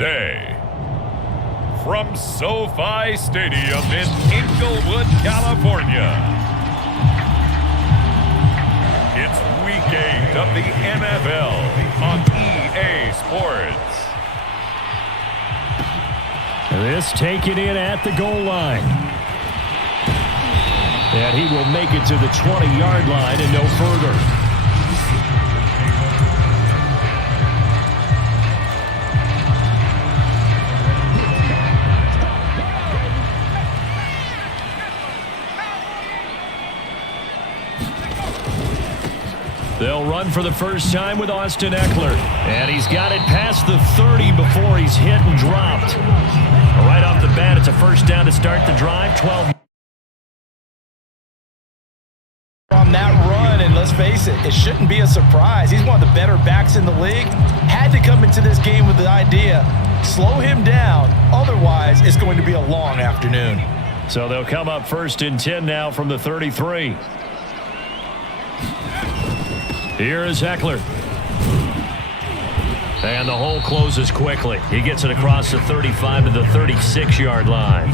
today. From SoFi Stadium in Inglewood, California, it's Week 8 of the NFL on EA Sports. This taken in at the goal line. And he will make it to the 20-yard line and no further. They'll run for the first time with Austin Eckler. And he's got it past the 30 before he's hit and dropped. Right off the bat, it's a first down to start the drive. 12. On that run, and let's face it, it shouldn't be a surprise. He's one of the better backs in the league. Had to come into this game with the idea, slow him down. Otherwise, it's going to be a long afternoon. So they'll come up first and 10 now from the 33. Here is Eckler. And the hole closes quickly. He gets it across the 35 to the 36-yard line.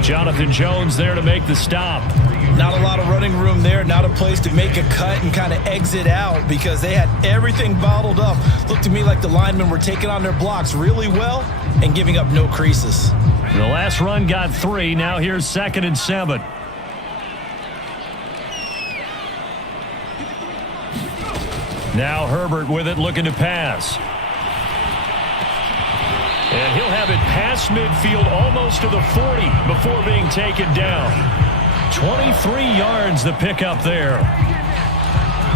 Jonathan Jones there to make the stop. Not a lot of running room there. Not a place to make a cut and kind of exit out because they had everything bottled up. Looked to me like the linemen were taking on their blocks really well and giving up no creases. The last run got 3. Now here's 2nd and 7. Now Herbert with it, looking to pass. And he'll have it past midfield, almost to the 40 before being taken down. 23 yards the pickup there.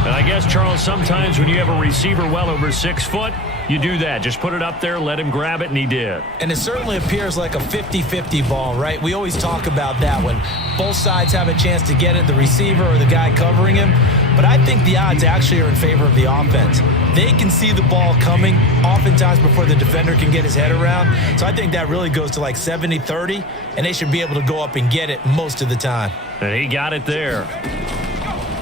And I guess, Charles, sometimes when you have a receiver well over 6 foot, you do that. Just put it up there, let him grab it, and he did. And it certainly appears like a 50-50 ball, right? We always talk about that when both sides have a chance to get it, the receiver or the guy covering him. But I think the odds actually are in favor of the offense. They can see the ball coming oftentimes before the defender can get his head around. So I think that really goes to like 70-30, and they should be able to go up and get it most of the time. And he got it there.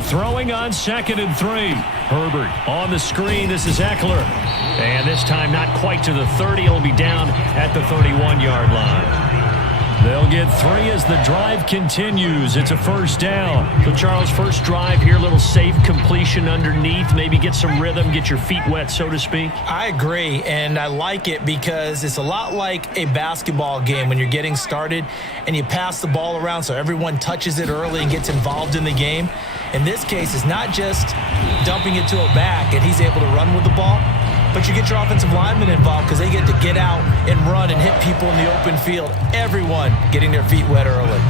Throwing on 2nd and 3. Herbert on the screen. This is Eckler. And this time not quite to the 30. He'll be down at the 31-yard line. They'll get 3 as the drive continues. It's a first down. So, Charles, first drive here, little safe completion underneath. Maybe get some rhythm, get your feet wet, so to speak. I agree, and I like it because it's a lot like a basketball game when you're getting started and you pass the ball around so everyone touches it early and gets involved in the game. In this case, it's not just dumping it to a back and he's able to run with the ball, but you get your offensive linemen involved because they get to get out and run and hit people in the open field. Everyone getting their feet wet early.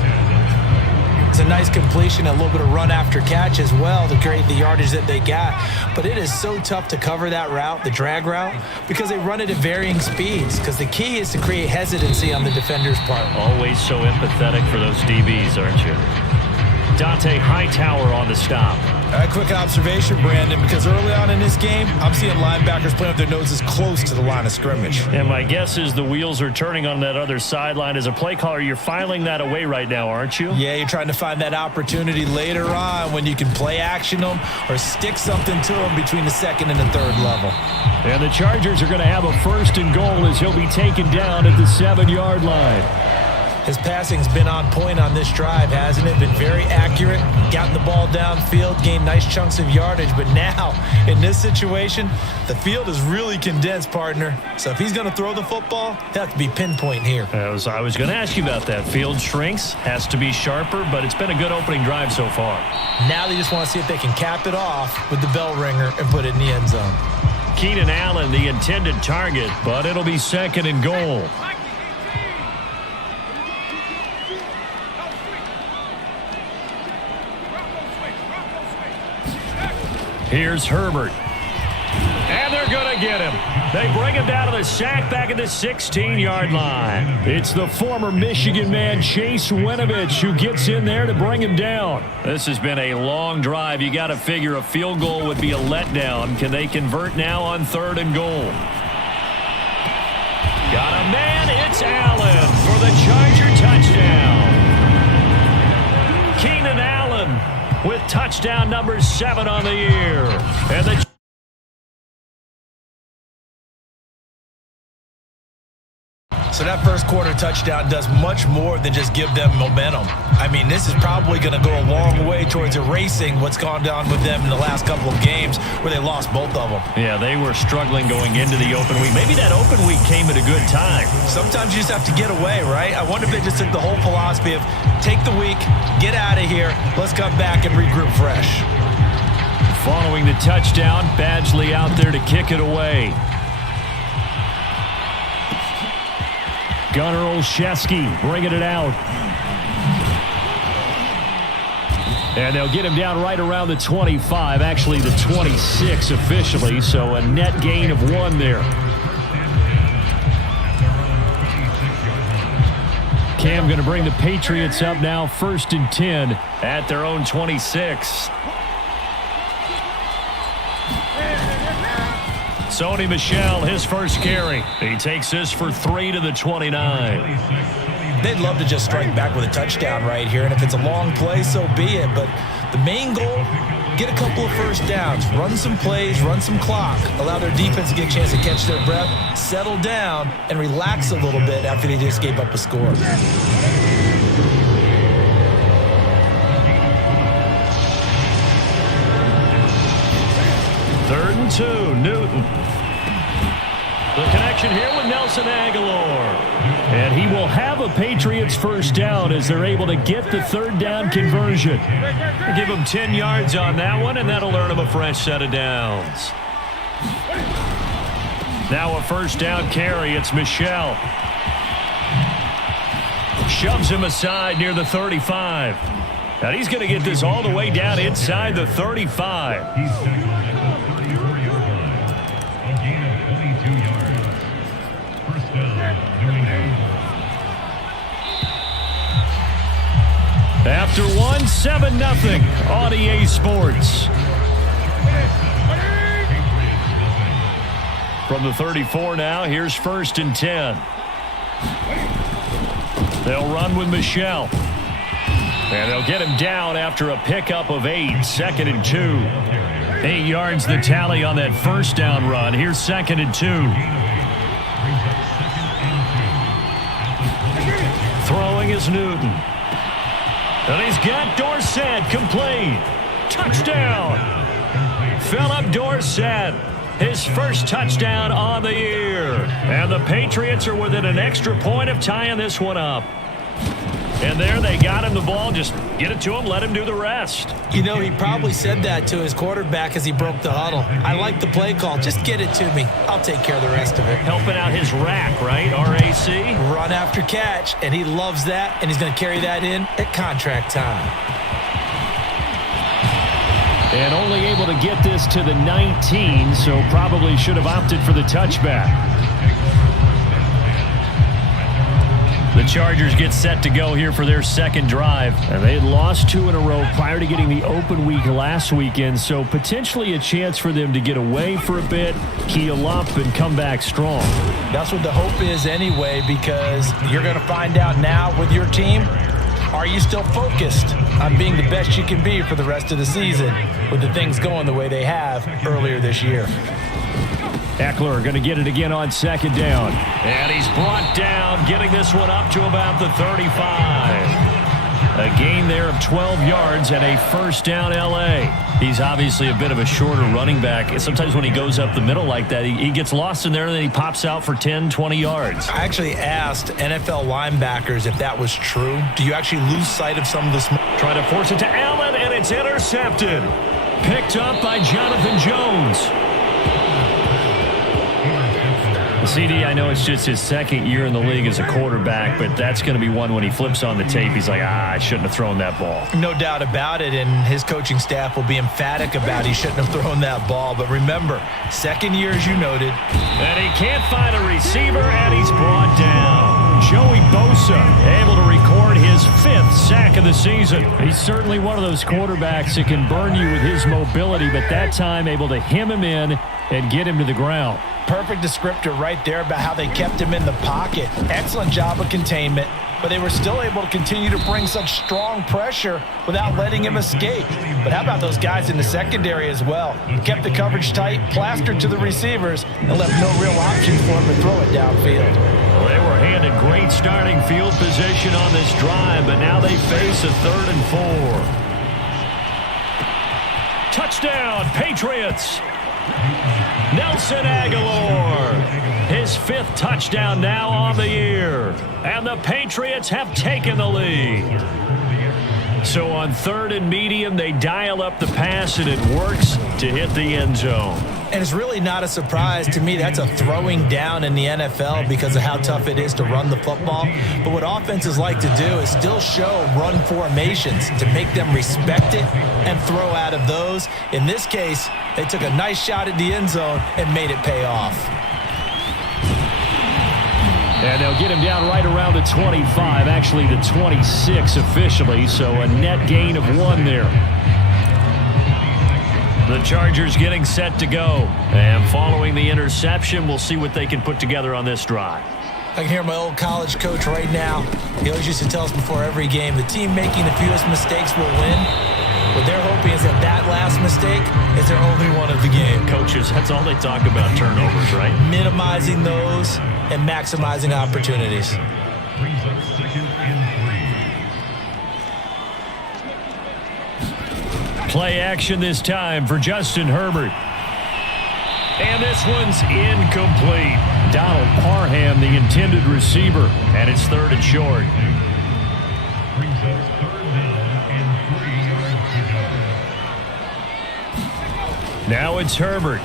It's a nice completion, a little bit of run after catch as well to create the yardage that they got. But it is so tough to cover that route, the drag route, because they run it at varying speeds. Because the key is to create hesitancy on the defender's part. Always so empathetic for those DBs, aren't you? Dante Hightower on the stop. A quick observation, Brandon, because early on in this game, I'm seeing linebackers playing with their noses close to the line of scrimmage. And my guess is the wheels are turning on that other sideline. As a play caller, you're filing that away right now, aren't you? Yeah, you're trying to find that opportunity later on when you can play action them or stick something to them between the 2nd and the 3rd level. And the Chargers are going to have a 1st and goal as he'll be taken down at the 7-yard line. His passing's been on point on this drive, hasn't it? Been very accurate, gotten the ball downfield, gained nice chunks of yardage. But now, in this situation, the field is really condensed, partner. So if he's going to throw the football, he'll have to be pinpoint here. I was going to ask you about that. Field shrinks, has to be sharper, but it's been a good opening drive so far. Now they just want to see if they can cap it off with the bell ringer and put it in the end zone. Keenan Allen, the intended target, but it'll be 2nd and goal. Here's Herbert. And they're going to get him. They bring him down to the sack back at the 16-yard line. It's the former Michigan man, Chase Winovich, who gets in there to bring him down. This has been a long drive. You got to figure a field goal would be a letdown. Can they convert now on 3rd and goal? Got a man. It's Allen for the Charger touchdown. Keenan Allen with touchdown number 7 on the year. And the So that first quarter touchdown does much more than just give them momentum. I mean, this is probably going to go a long way towards erasing what's gone down with them in the last couple of games where they lost both of them. Yeah, they were struggling going into the open week. Maybe that open week came at a good time. Sometimes you just have to get away, right? I wonder if they just took the whole philosophy of take the week, get out of here, let's come back and regroup fresh. Following the touchdown, Badgley out there to kick it away. Gunnar Olszewski bringing it out. And they'll get him down right around the 25, actually the 26 officially, so a net gain of 1 there. Cam going to bring the Patriots up now, 1st and 10 at their own 26. Sony Michel, his first carry. He takes this for 3 to the 29. They'd love to just strike back with a touchdown right here, and if it's a long play, so be it. But the main goal, get a couple of first downs, run some plays, run some clock, allow their defense to get a chance to catch their breath, settle down, and relax a little bit after they just gave up a score. Third and 2, Newton. The connection here with Nelson Aguilar. And he will have a Patriots first down as they're able to get the third down conversion. Give him 10 yards on that one, and that'll earn him a fresh set of downs. Now a first down carry. It's Michel. Shoves him aside near the 35. And he's going to get this all the way down inside the 35. After 1, 7-0 on EA Sports. From the 34 now, here's 1st and 10. They'll run with Michel. And they'll get him down after a pickup of 8, 2nd and 2. 8 yards the tally on that first down run. Here's 2nd and 2. Throwing is Newton. And he's got Dorsett complete. Touchdown. Philip Dorsett, his first touchdown on the year. And the Patriots are within an extra point of tying this one up. And there they got him the ball. Just get it to him, let him do the rest. You know, he probably said that to his quarterback as he broke the huddle. I like the play call. Just get it to me. I'll take care of the rest of it. Helping out his rack, right? RAC? Run after catch, and he loves that, and he's going to carry that in at contract time. And only able to get this to the 19, so probably should have opted for the touchback. The Chargers get set to go here for their second drive. And they had lost 2 in a row prior to getting the open week last weekend, so potentially a chance for them to get away for a bit, heal up, and come back strong. That's what the hope is anyway, because you're going to find out now with your team, are you still focused on being the best you can be for the rest of the season with the things going the way they have earlier this year? Eckler going to get it again on 2nd down. And he's brought down, getting this one up to about the 35. A gain there of 12 yards and a first down L.A. He's obviously a bit of a shorter running back. Sometimes when he goes up the middle like that, he gets lost in there and then he pops out for 10, 20 yards. I actually asked NFL linebackers if that was true. Do you actually lose sight of some of the Trying to force it to Allen, and it's intercepted. Picked up by Jonathan Jones. CD, I know it's just his second year in the league as a quarterback, but that's going to be one when he flips on the tape. He's like, I shouldn't have thrown that ball. No doubt about it, and his coaching staff will be emphatic about he shouldn't have thrown that ball. But remember, second year, as you noted. And he can't find a receiver, and he's brought down. Joey Bosa able to record his 5th sack of the season. He's certainly one of those quarterbacks that can burn you with his mobility, but that time able to hem him in and get him to the ground. Perfect descriptor right there about how they kept him in the pocket. Excellent job of containment. but they were still able to continue to bring such strong pressure without letting him escape. But how about those guys in the secondary as well? Kept the coverage tight, plastered to the receivers, and left no real option for him to throw it downfield. Well, they were handed great starting field position on this drive, but now they face a 3rd and 4. Touchdown, Patriots! Nelson Aguilar, his 5th touchdown now on the year. And the Patriots have taken the lead. So on 3rd and medium, they dial up the pass, and it works to hit the end zone. And it's really not a surprise to me. That's a throwing down in the NFL because of how tough it is to run the football. But what offenses like to do is still show run formations to make them respect it and throw out of those. In this case, they took a nice shot at the end zone and made it pay off. And they'll get him down right around the 25, actually the 26 officially, so a net gain of 1 there. The Chargers getting set to go. And following the interception, we'll see what they can put together on this drive. I can hear my old college coach right now. He always used to tell us before every game, the team making the fewest mistakes will win. What they're hoping is that last mistake is their only one of the game. Coaches, that's all they talk about, turnovers, right? Minimizing those and maximizing opportunities. Play action this time for Justin Herbert. And this one's incomplete. Donald Parham, the intended receiver, and it's 3rd and short. Now it's Herbert.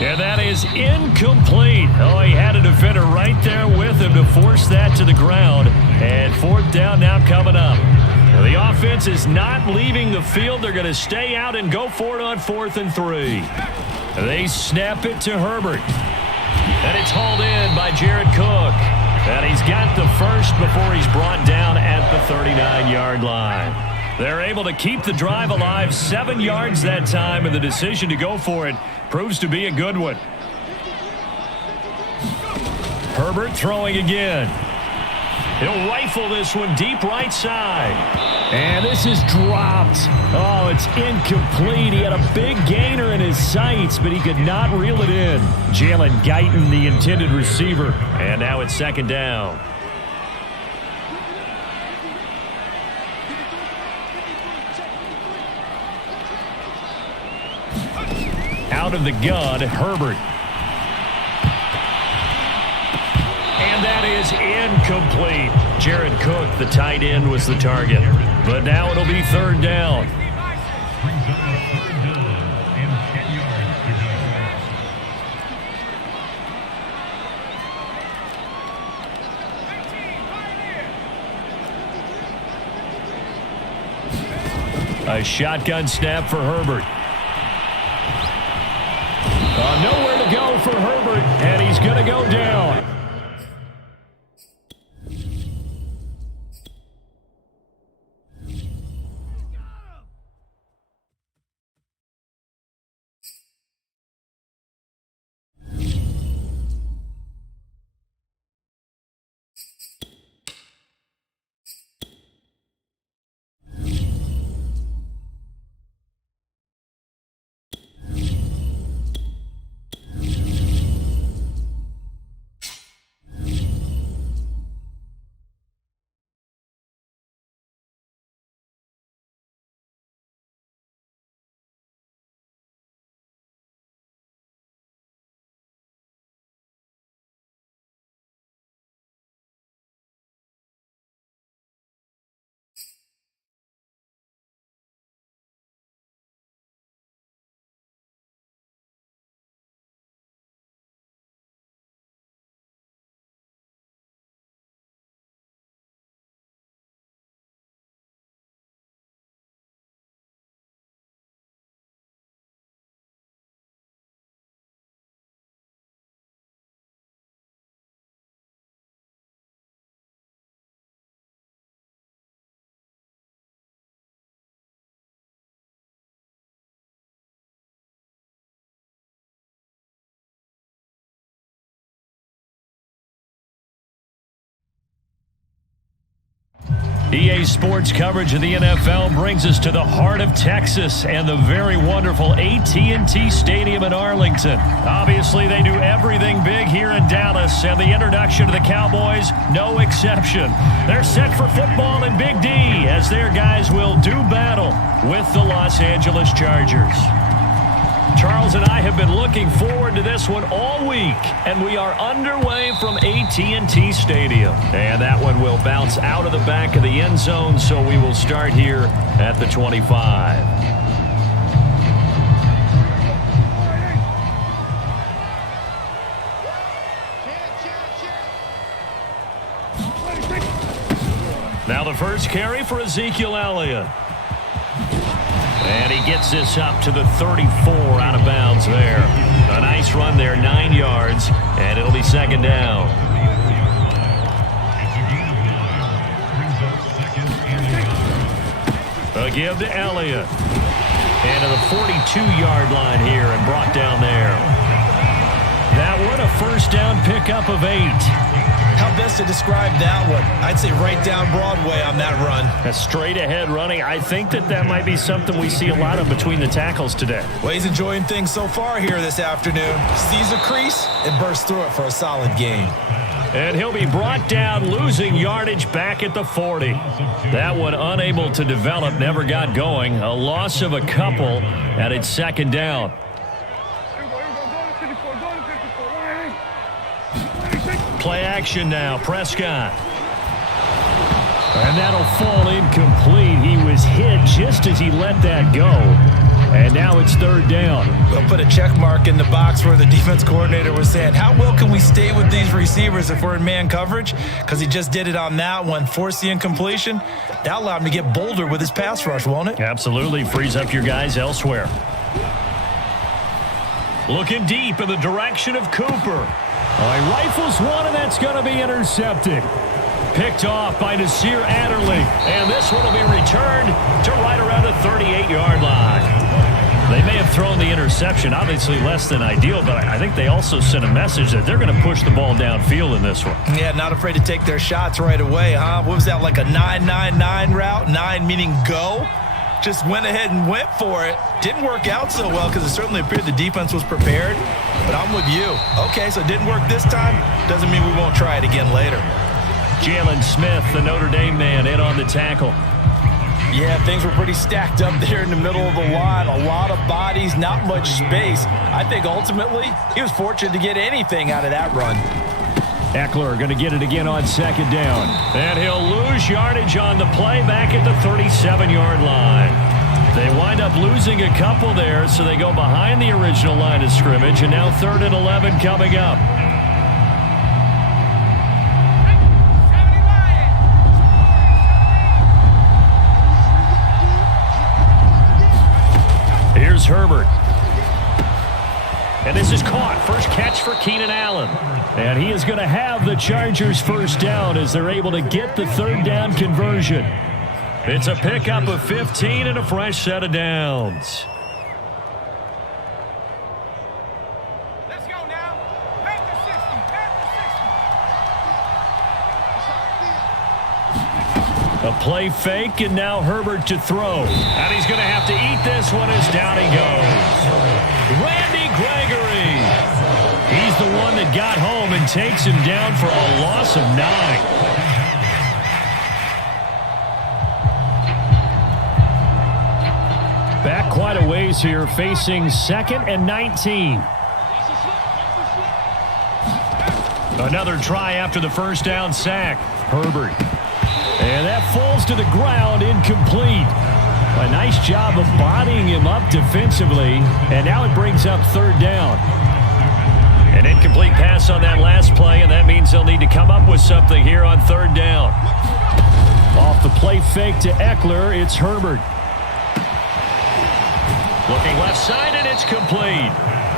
And that is incomplete. Oh, he had a defender right there with him to force that to the ground. And 4th down now coming up. Well, the offense is not leaving the field. They're going to stay out and go for it on 4th and 3. They snap it to Herbert. And it's hauled in by Jared Cook. And he's got the first before he's brought down at the 39-yard line. They're able to keep the drive alive, 7 yards that time, and the decision to go for it proves to be a good one. Herbert throwing again. He'll rifle this one deep right side. And this is dropped. Oh, it's incomplete. He had a big gainer in his sights, but he could not reel it in. Jalen Guyton, the intended receiver. And now it's 2nd down. Out of the gun, Herbert. And that is incomplete. Jared Cook, the tight end, was the target. But now it'll be 3rd down. A shotgun snap for Herbert. Nowhere to go for Herbert, and he's going to go down. EA Sports coverage of the NFL brings us to the heart of Texas and the very wonderful AT&T Stadium in Arlington. Obviously, they do everything big here in Dallas, and the introduction to the Cowboys, no exception. They're set for football in Big D as their guys will do battle with the Los Angeles Chargers. Charles and I have been looking forward to this one all week, and we are underway from AT&T Stadium. And that one will bounce out of the back of the end zone, so we will start here at the 25. Now the first carry for Ezekiel Elliott. And he gets this up to the 34 out of bounds there. A nice run there, 9 yards, and it'll be second down. A give to Elliott. And to the 42-yard line here and brought down there. That one, a first down pickup of 8. How best to describe that one? I'd say right down Broadway on that run. A straight ahead running. I think that might be something we see a lot of between the tackles today. Well, he's enjoying things so far here this afternoon. Sees a crease and bursts through it for a solid gain. And he'll be brought down, losing yardage back at the 40. That one unable to develop, never got going. A loss of a couple, and it's second down. Play action now, Prescott. And that'll fall incomplete. He was hit just as he let that go. And now it's third down. We'll put a check mark in the box where the defense coordinator was saying, how well can we stay with these receivers if we're in man coverage? Because he just did it on that one, forced the incompletion. That allowed him to get bolder with his pass rush, won't it? Absolutely. Frees up your guys elsewhere. Looking deep in the direction of Cooper. He rifles one, and that's going to be intercepted. Picked off by Nasir Adderley. And this one will be returned to right around the 38-yard line. They may have thrown the interception, obviously less than ideal, but I think they also sent a message that they're going to push the ball downfield in this one. Yeah, not afraid to take their shots right away, huh? What was that, like a 9-9-9 route? 9 meaning go? Just went ahead and went for it. Didn't work out so well because it certainly appeared the defense was prepared. But I'm with you. Okay, so it didn't work this time. Doesn't mean we won't try it again later. Jalen Smith, the Notre Dame man, in on the tackle. Yeah, things were pretty stacked up there in the middle of the line. A lot of bodies, not much space. I think ultimately he was fortunate to get anything out of that run. Eckler going to get it again on second down. And he'll lose yardage on the play back at the 37-yard line. They wind up losing a couple there, so they go behind the original line of scrimmage, and now 3rd and 11 coming up. Here's Herbert. And this is caught. First catch for Keenan Allen. And he is going to have the Chargers first down as they're able to get the third down conversion. It's a pickup of 15 and a fresh set of downs. Let's go now. Back to 60. Back to 60. A play fake, and now Herbert to throw. And he's going to have to eat this one as down he goes. Randy Gregory. He's the one that got home and takes him down for a loss of 9. Back quite a ways here, facing 2nd and 19. Another try after the first down sack. Herbert. And that falls to the ground, incomplete. A nice job of bodying him up defensively, and now it brings up third down. An incomplete pass on that last play, and that means they'll need to come up with something here on third down. Off the play fake to Eckler, it's Herbert. Looking left side, and it's complete.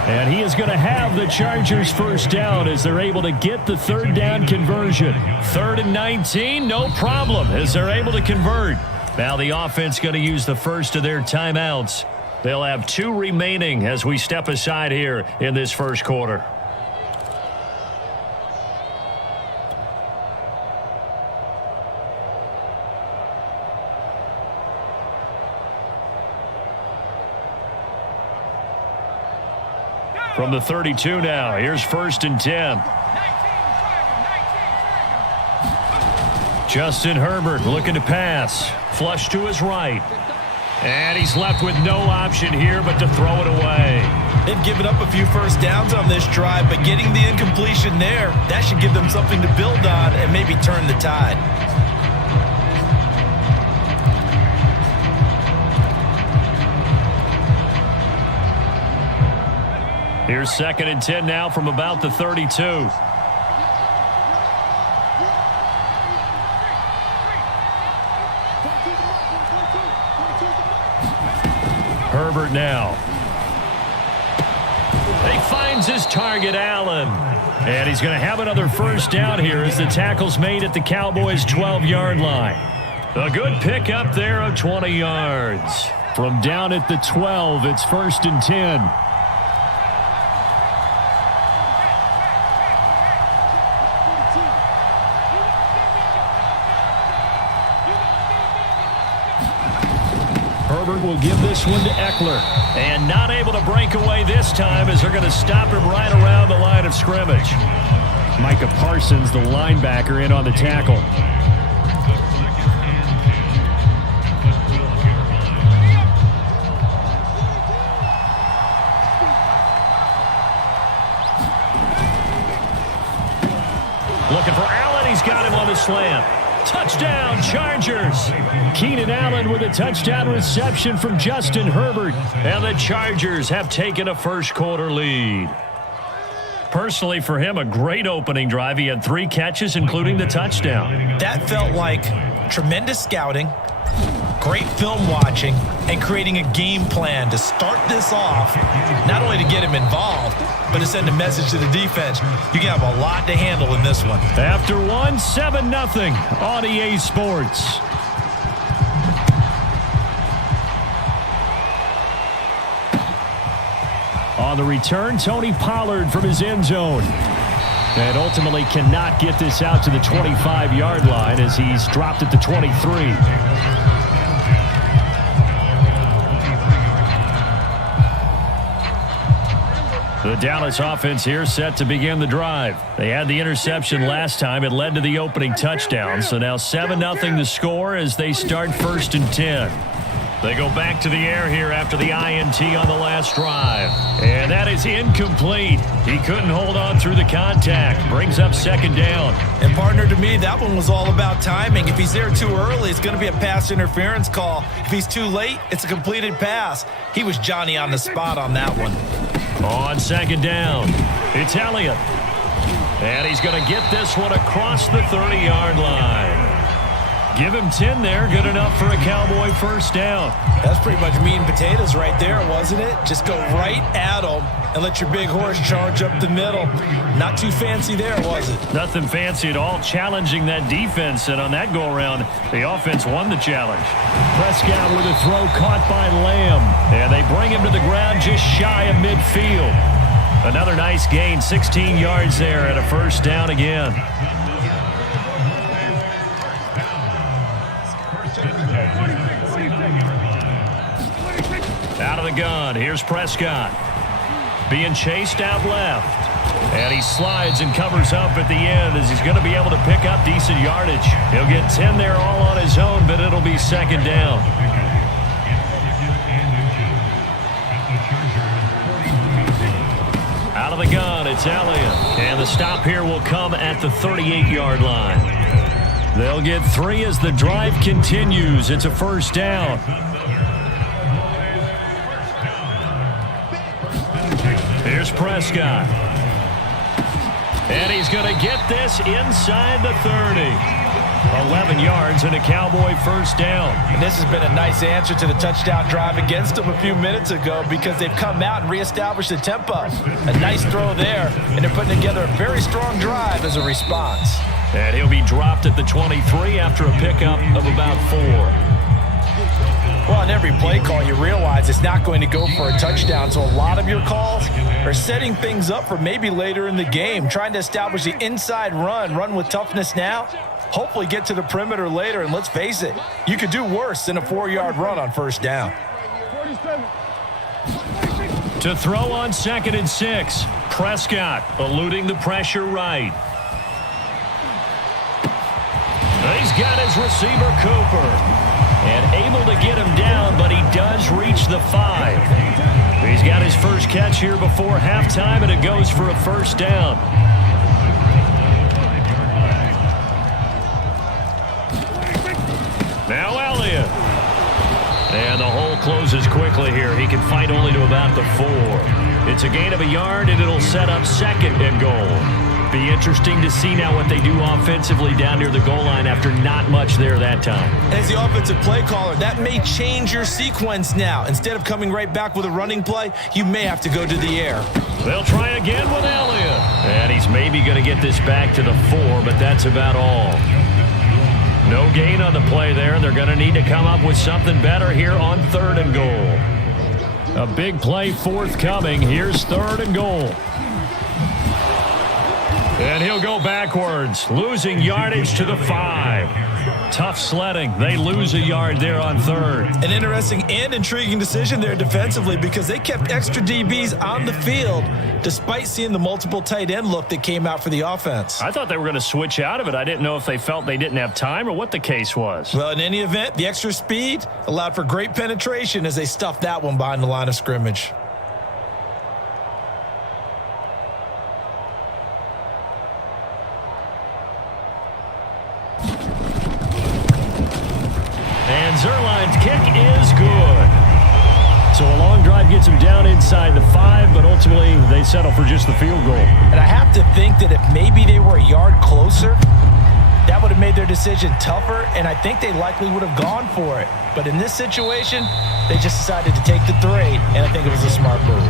And he is going to have the Chargers first down as they're able to get the third down conversion. 3rd and 19, no problem as they're able to convert. Now the offense going to use the first of their timeouts. They'll have 2 remaining as we step aside here in this first quarter. From the 32 now, here's 1st and 10. Justin Herbert looking to pass. Flush to his right. And he's left with no option here but to throw it away. They've given up a few first downs on this drive, but getting the incompletion there, that should give them something to build on and maybe turn the tide. Here's 2nd and 10 now from about the 32. Herbert now. He finds his target, Allen. And he's going to have another first down here as the tackle's made at the Cowboys' 12-yard line. A good pickup there of 20 yards. From down at the 12, it's 1st and 10. Herbert will give this one to Eckler. And not able to break away this time as they're going to stop him right around the line of scrimmage. Micah Parsons, the linebacker, in on the tackle. Looking for Allen. He's got him on the slant. Touchdown, Chargers. Keenan Allen with a touchdown reception from Justin Herbert. And the Chargers have taken a first-quarter lead. Personally, for him, a great opening drive. He had 3 catches, including the touchdown. That felt like tremendous scouting, great film watching, and creating a game plan to start this off, not only to get him involved, but to send a message to the defense. You can have a lot to handle in this one. After one, 7-0 on EA Sports. On the return, Tony Pollard from his end zone. And ultimately cannot get this out to the 25-yard line as he's dropped at the 23. The Dallas offense here set to begin the drive. They had the interception last time. It led to the opening touchdown. So now 7-0 the score as they start 1st and 10. They go back to the air here after the INT on the last drive. And that is incomplete. He couldn't hold on through the contact. Brings up 2nd down. And partner, to me, that one was all about timing. If he's there too early, it's going to be a pass interference call. If he's too late, it's a completed pass. He was Johnny on the spot on that one. On 2nd down, it's Elliott. And he's going to get this one across the 30-yard line. Give him 10 there. Good enough for a Cowboy first down. That's pretty much meat and potatoes right there, wasn't it? Just go right at him and let your big horse charge up the middle. Not too fancy there, was it? Nothing fancy at all. Challenging that defense, and on that go-around, the offense won the challenge. Prescott with a throw caught by Lamb. And they bring him to the ground just shy of midfield. Another nice gain, 16 yards there and a first down again. Out of the gun, here's Prescott. Being chased out left. And he slides and covers up at the end as he's going to be able to pick up decent yardage. He'll get 10 there all on his own, but it'll be 2nd down. Out of the gun, it's Elliott. And the stop here will come at the 38-yard line. They'll get 3 as the drive continues. It's a first down. Here's Prescott. And he's going to get this inside the 30. 11 yards and a Cowboy first down. And this has been a nice answer to the touchdown drive against them a few minutes ago because they've come out and reestablished the tempo. A nice throw there, and they're putting together a very strong drive as a response. And he'll be dropped at the 23 after a pickup of about 4. Well, on every play call, you realize it's not going to go for a touchdown, so a lot of your calls are setting things up for maybe later in the game, trying to establish the inside run with toughness now, hopefully get to the perimeter later, and let's face it, you could do worse than a 4-yard run on first down. To To throw on 2nd and 6. Prescott eluding the pressure right. He's got his receiver, Cooper. And able to get him down, but he does reach the 5. He's got his first catch here before halftime, and it goes for a first down. Now Elliott. And the hole closes quickly here. He can fight only to about the 4. It's a gain of a yard, and it'll set up 2nd and goal. Be interesting to see now what they do offensively down near the goal line after not much there that time. As the offensive play caller, that may change your sequence now. Instead of coming right back with a running play, you may have to go to the air. They'll try again with Elliott. And he's maybe going to get this back to the 4, but that's about all. No gain on the play there. They're going to need to come up with something better here on 3rd and goal. A big play forthcoming. Here's 3rd and goal. And he'll go backwards, losing yardage to the 5. Tough sledding. They lose a yard there on 3rd. An interesting and intriguing decision there defensively because they kept extra DBs on the field despite seeing the multiple tight end look that came out for the offense. I thought they were going to switch out of it. I didn't know if they felt they didn't have time or what the case was. Well, in any event, the extra speed allowed for great penetration as they stuffed that one behind the line of scrimmage. And Zerline's kick is good. So a long drive gets him down inside the 5, but ultimately they settle for just the field goal. And I have to think that if maybe they were a yard closer, that would have made their decision tougher, and I think they likely would have gone for it. But in this situation, they just decided to take the 3, and I think it was a smart move.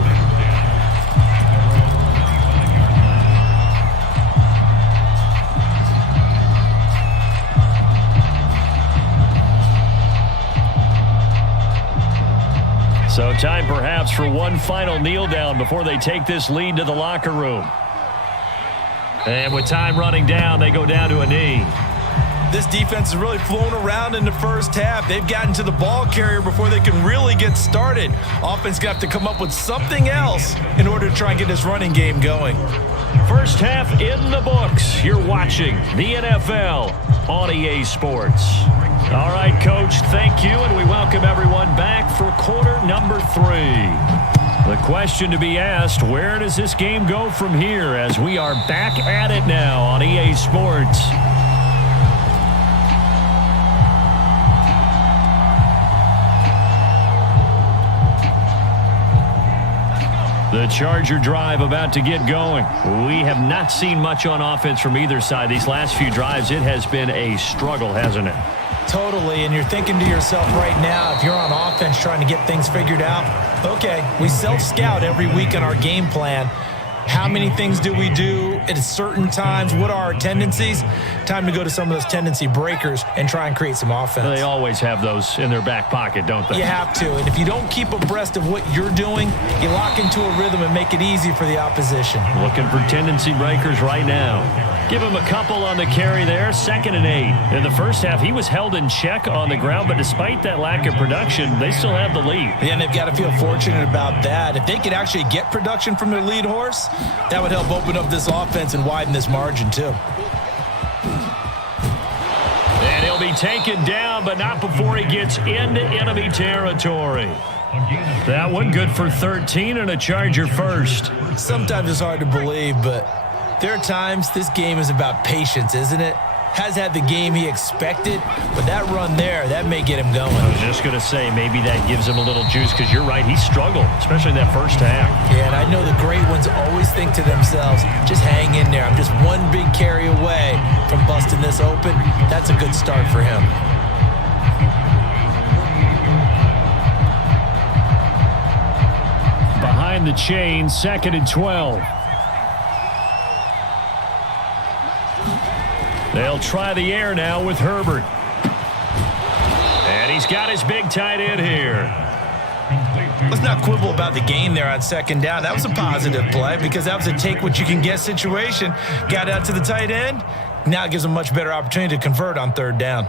So time perhaps for one final kneel down before they take this lead to the locker room. And with time running down, they go down to a knee. This defense has really flown around in the first half. They've gotten to the ball carrier before they can really get started. Offense got to come up with something else in order to try and get this running game going. First half in the books. You're watching the NFL on EA Sports. All right, Coach, thank you, and we welcome everyone back for quarter number 3. The question to be asked, where does this game go from here as we are back at it now on EA Sports? The Charger drive about to get going. We have not seen much on offense from either side. These last few drives, it has been a struggle, hasn't it? Totally, and you're thinking to yourself right now, if you're on offense trying to get things figured out, okay, we self-scout every week on our game plan. How many things do we do at certain times? What are our tendencies? Time to go to some of those tendency breakers and try and create some offense. They always have those in their back pocket, don't they? You have to, and if you don't keep abreast of what you're doing, you lock into a rhythm and make it easy for the opposition. Looking for tendency breakers right now. Give him a couple on the carry there, 2nd and 8. In the first half, he was held in check on the ground, but despite that lack of production, they still have the lead. Yeah, and they've got to feel fortunate about that. If they could actually get production from their lead horse, that would help open up this offense and widen this margin, too. And he'll be taken down, but not before he gets into enemy territory. That one good for 13 and a Charger first. Sometimes it's hard to believe, but there are times this game is about patience, isn't it? Has had the game he expected, but that run there, that may get him going. I was just going to say, maybe that gives him a little juice, because you're right, he struggled, especially in that first half. Yeah, and I know the great ones always think to themselves, just hang in there. I'm just one big carry away from busting this open. That's a good start for him. Behind the chain, 2nd and 12. They'll try the air now with Herbert. And he's got his big tight end here. Let's not quibble about the gain there on 2nd down. That was a positive play because that was a take-what-you-can-get situation. Got out to the tight end. Now it gives them a much better opportunity to convert on 3rd down.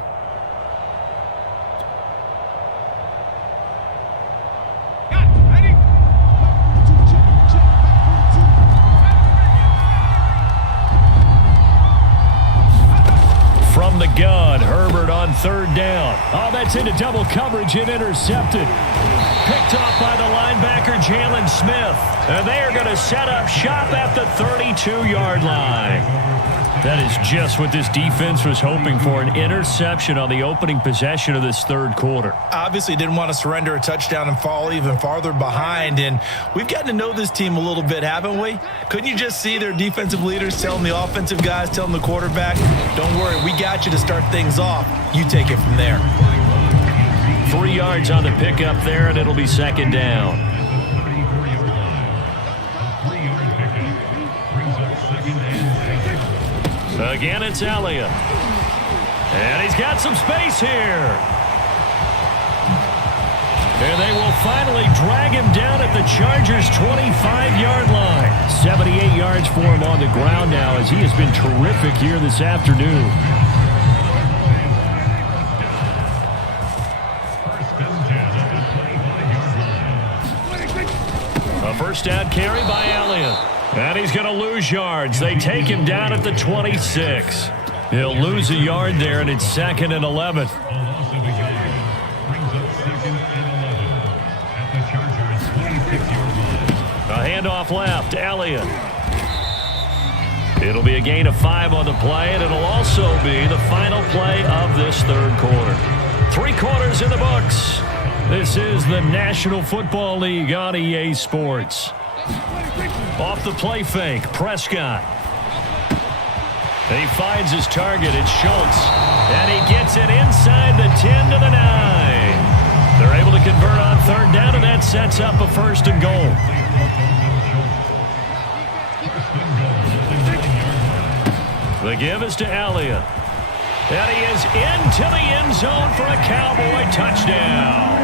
on Herbert on third down. Oh, that's into double coverage and intercepted. Picked off by the linebacker, Jalen Smith. And they are going to set up shop at the 32-yard line. That is just what this defense was hoping for, an interception on the opening possession of this third quarter. Obviously didn't want to surrender a touchdown and fall even farther behind, and we've gotten to know this team a little bit, haven't we? Couldn't you just see their defensive leaders telling the offensive guys, telling the quarterback, don't worry, we got you to start things off. You take it from there. 3 yards on the pickup there, and it'll be second down. Again, it's Elliott. And he's got some space here. And they will finally drag him down at the Chargers' 25-yard line. 78 yards for him on the ground now as he has been terrific here this afternoon. A first down carry by Elliott. And he's going to lose yards. They take him down at the 26. He'll lose a yard there, and it's 2nd and 11. A handoff left, Elliott. It'll be a gain of 5 on the play, and it'll also be the final play of this third quarter. 3 quarters in the books. This is the National Football League on EA Sports. Off the play fake, Prescott. And he finds his target, it's Schultz. And he gets it inside the 10 to the 9. They're able to convert on third down, and that sets up a first and goal. The give is to Elliott. And he is into the end zone for a Cowboy touchdown.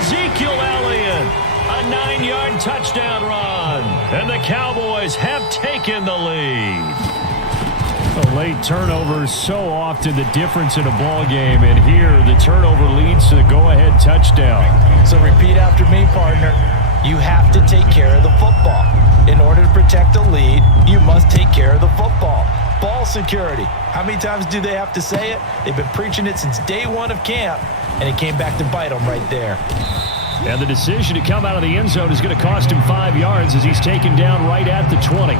Ezekiel Elliott, a 9-yard touchdown run. And the Cowboys have taken the lead. A late turnover is so often the difference in a ball game, and here the turnover leads to the go-ahead touchdown. So repeat after me, partner. You have to take care of the football. In order to protect a lead, you must take care of the football. Ball security. How many times do they have to say it? They've been preaching it since day one of camp, and it came back to bite them right there. And the decision to come out of the end zone is going to cost him 5 yards as he's taken down right at the 20.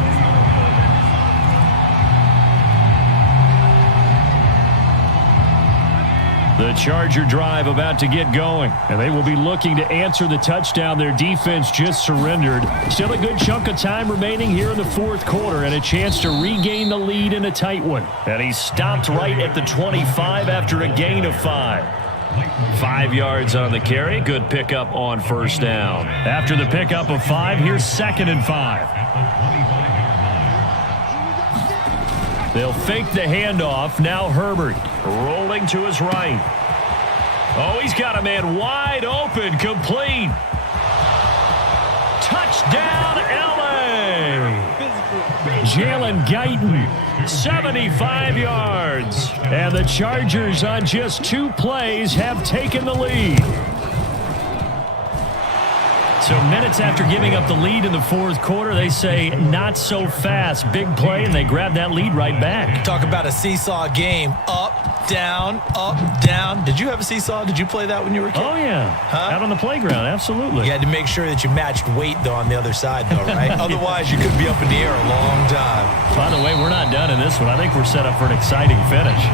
The Charger drive about to get going, and they will be looking to answer the touchdown their defense just surrendered. Still a good chunk of time remaining here in the fourth quarter and a chance to regain the lead in a tight one. And he stopped right at the 25 after a gain of 5. 5 yards on the carry. Good pickup on first down. After the pickup of 5, here's 2nd and 5. They'll fake the handoff. Now Herbert rolling to his right. Oh, he's got a man wide open, complete. Touchdown, LA. Jalen Guyton, 75 yards. And the Chargers on just 2 plays have taken the lead. So minutes after giving up the lead in the fourth quarter, they say not so fast. Big play, and they grab that lead right back. Talk about a seesaw game. Up, down, up, down. Did you have a seesaw? Did you play that when you were a kid? Oh, yeah. Out on the playground, absolutely. You had to make sure that you matched weight, though, on the other side, though, right? Otherwise, you could be up in the air a long time. By the way, we're not done in this one. I think we're set up for an exciting finish.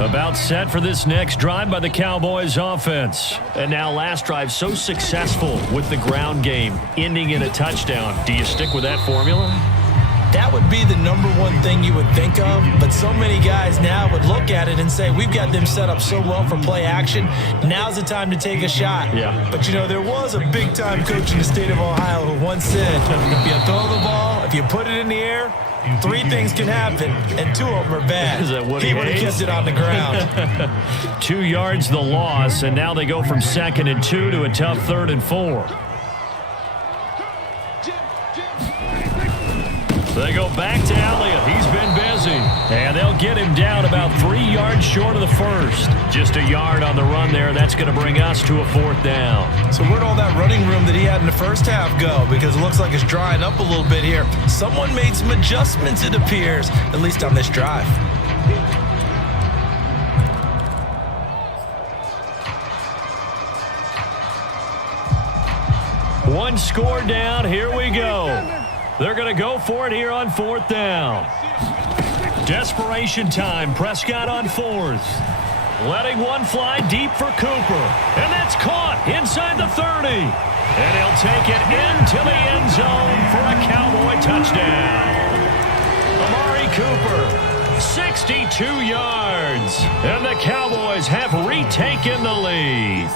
About set for this next drive by the Cowboys offense. And now last drive so successful with the ground game, ending in a touchdown. Do you stick with that formula? That would be the #1 thing you would think of, but so many guys now would look at it and say, we've got them set up so well for play action. Now's the time to take a shot. Yeah. But, you know, there was a big-time coach in the state of Ohio who once said, if you throw the ball, if you put it in the air, 3 things can happen, and 2 of them are bad. Is that what he would have kept it on the ground. 2 yards the loss, and now they go from 2nd and 2 to a tough 3rd and 4. They go back to Elliott. He's been busy. And they'll get him down about 3 yards short of the first. Just a yard on the run there. That's going to bring us to a 4th down. So where'd all that running room that he had in the first half go? Because it looks like it's drying up a little bit here. Someone made some adjustments, it appears, at least on this drive. One score down. Here we go. They're going to go for it here on 4th down. Desperation time. Prescott on 4th. Letting one fly deep for Cooper. And that's caught inside the 30. And he'll take it into the end zone for a Cowboy touchdown. Amari Cooper, 62 yards. And the Cowboys have retaken the lead.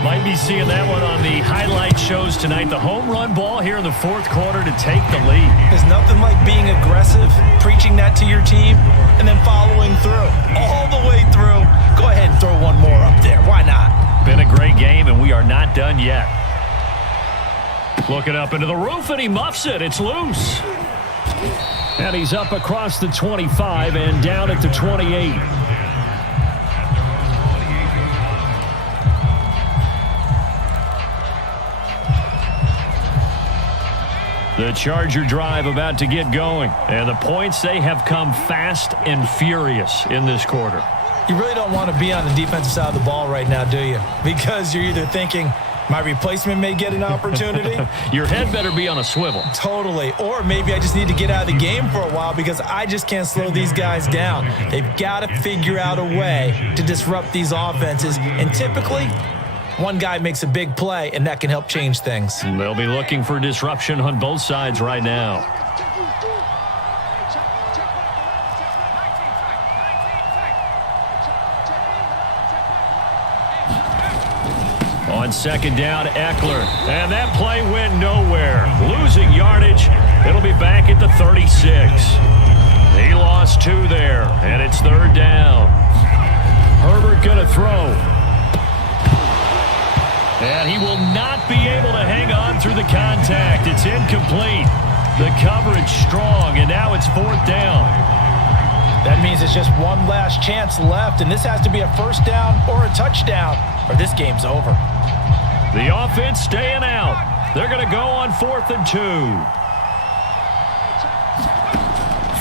Might be seeing that one on the highlight shows tonight. The home run ball here in the 4th quarter to take the lead. There's nothing like being aggressive, preaching that to your team, and then following through. All the way through. Go ahead and throw one more up there. Why not? Been a great game, and we are not done yet. Looking up into the roof, and he muffs it. It's loose. And he's up across the 25 and down at the 28. The Charger drive about to get going. And the points, they have come fast and furious in this quarter. You really don't want to be on the defensive side of the ball right now, do you? Because you're either thinking, my replacement may get an opportunity. Your head better be on a swivel. Totally. Or maybe I just need to get out of the game for a while because I just can't slow these guys down. They've got to figure out a way to disrupt these offenses. And typically, one guy makes a big play, and that can help change things. They'll be looking for disruption on both sides right now. On 2nd down, Eckler. And that play went nowhere. Losing yardage. It'll be back at the 36. He lost 2 there, and it's 3rd down. Herbert going to throw. And he will not be able to hang on through the contact. It's incomplete. The coverage strong, and now it's 4th down. That means it's just one last chance left, and this has to be a 1st down or a touchdown, or this game's over. The offense staying out. They're going to go on 4th and 2.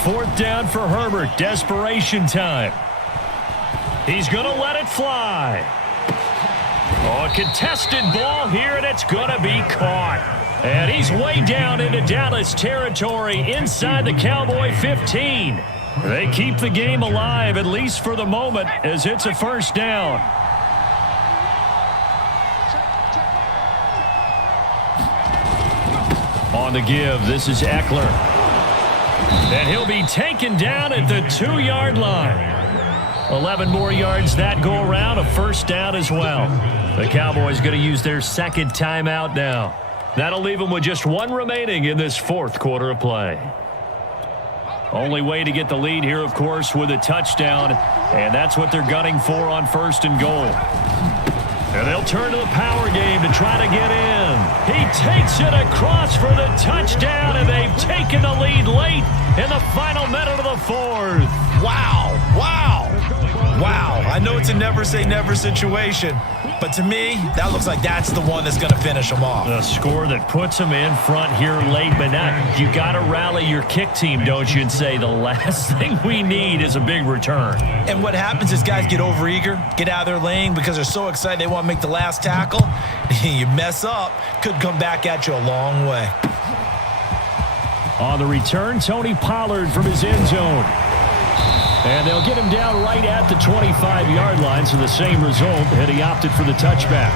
4th down for Herbert. Desperation time. He's going to let it fly. Oh, a contested ball here, and it's going to be caught. And he's way down into Dallas territory inside the Cowboy 15. They keep the game alive, at least for the moment, as it's a 1st down. On the give, this is Eckler. And he'll be taken down at the 2-yard line. 11 more yards that go around, a 1st down as well. The Cowboys going to use their 2nd timeout now. That'll leave them with just 1 remaining in this 4th quarter of play. Only way to get the lead here, of course, with a touchdown, and that's what they're gunning for on 1st and goal. And they'll turn to the power game to try to get in. He takes it across for the touchdown, and they've taken the lead late in the final minute of the 4th. Wow. Wow. Wow. I know it's a never-say-never situation, but to me, that looks like that's the one that's going to finish them off. A score that puts them in front here late, but not. You got to rally your kick team, don't you, and say the last thing we need is a big return. And what happens is guys get overeager, get out of their lane because they're so excited they want to make the last tackle. You mess up, could come back at you a long way. On the return, Tony Pollard from his end zone. And they'll get him down right at the 25-yard line, so the same result, and he opted for the touchback.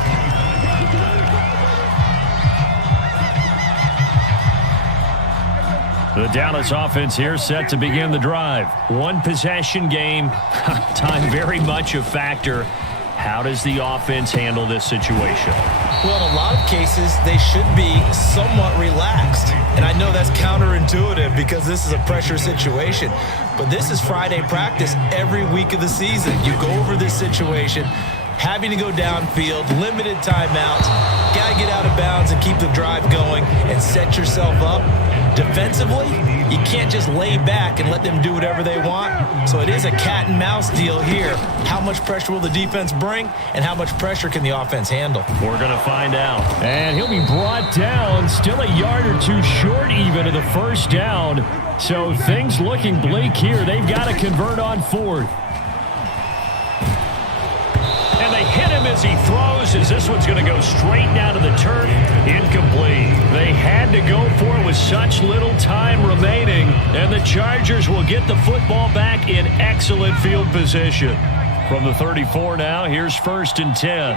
The Dallas offense here set to begin the drive. 1 possession game, time very much a factor. How does the offense handle this situation? Well, in a lot of cases, they should be somewhat relaxed. And I know that's counterintuitive because this is a pressure situation. But this is Friday practice every week of the season. You go over this situation, having to go downfield, limited timeouts, got to get out of bounds and keep the drive going and set yourself up. Defensively, you can't just lay back and let them do whatever they want. So it is a cat and mouse deal here. How much pressure will the defense bring, and how much pressure can the offense handle? We're going to find out. And he'll be brought down, still a yard or two short even of the first down. So things looking bleak here. They've got to convert on fourth. And they hit him as he throws, as this one's going to go straight down to the turf. Incomplete. They had to go for it with such little time remaining, and the Chargers will get the football back in excellent field position. From the 34 now, here's 1st and 10.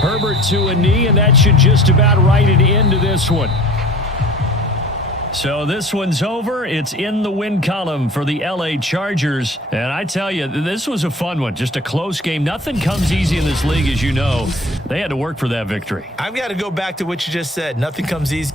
Herbert to a knee, and that should just about write it into this one. So this one's over. It's in the win column for the L.A. Chargers. And I tell you, this was a fun one. Just a close game. Nothing comes easy in this league, as you know. They had to work for that victory. I've got to go back to what you just said. Nothing comes easy.